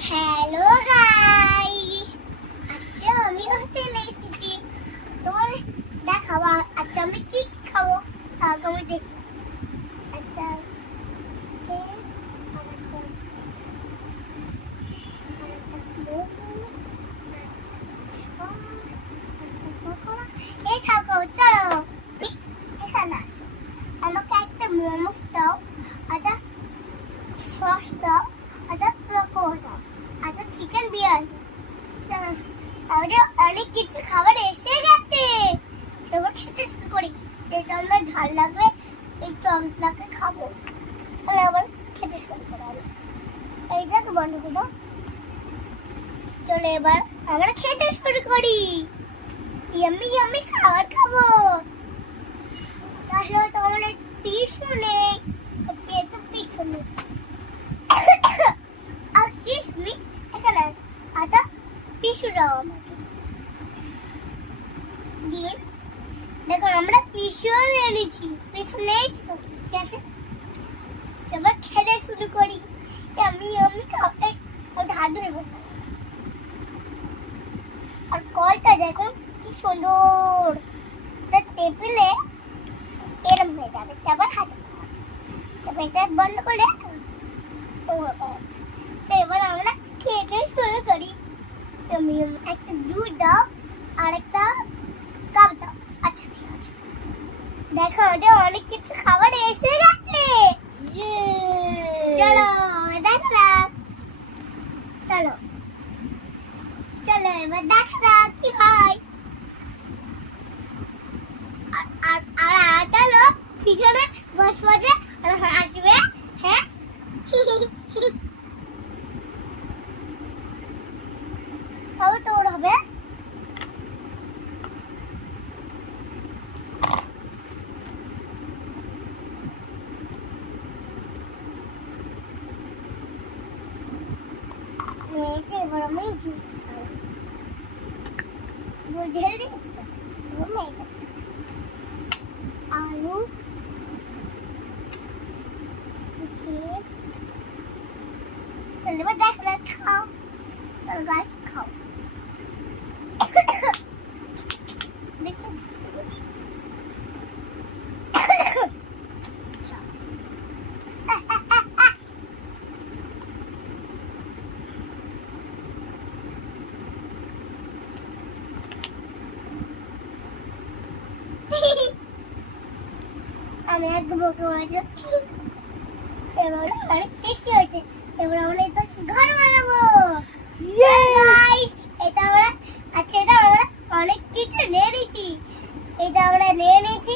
Hello guys আচ্ছা আমি হোটেলে এসেছি তোমার দেখাবো আ- আচ্ছা আমি কি কি খাব আগে আমি দেখ একটা chicken, আর একটা আর একটা momo, আর একটা পকোড়া। এই থাকো চলো এ- এখানে আসো আমাকে একটা মোমোস দাও একটা সস দাও একটা পকোড়া দাও একটা চিকেন বিরিয়ানি। আমাদের অনেক কিছু খাবার এসে গেছে। সেবার খেতে শুরু করি। যেটা আমরা ঝাল লাগবে, এই চমচলাকে খাব। তাহলে আবার খেতে শুরু করে এইটাকে বন্ধ করে দাও চলো এবার আমরা খেতে শুরু করি। ইয়াম্মি ইয়াম্মি খাবার খাব। দেখো আমরা এনেছি। তো, ঠিক আছে? এবার খেতে শুরু করি। আমি আমি ধরে আর কলটা দেখো কি সুন্দর। টেবিলে এরম হয়ে যাবে তারপর হাতে তারপর এটা বন্ধ। তো এবার আমরা খেতে করি একটা দুধ দাও আর একটা কাপ দাও। আচ্ছা ঠিক আছে। দেখো ওটা অনেক কিছু খাবার এসে গেছে। চলো দেখলাম। চলো। চলো এবার দেখলাম কি হয়। আর আর চলো পিছনে বস বসে আর আসবে হ্যাঁ খাবার তোর হবে। যে এবার আমি জুস খাব। আলু আমি এক বোকে মারছি এবার অনেক টেস্টি হয়েছে। এবার আমরা এটা ঘর বানাবো। এটা আমরা আচ্ছা এটা আমরা অনেক কিছু নিয়ে নিয়েছি। এটা আমরা নিয়ে নিয়েছি।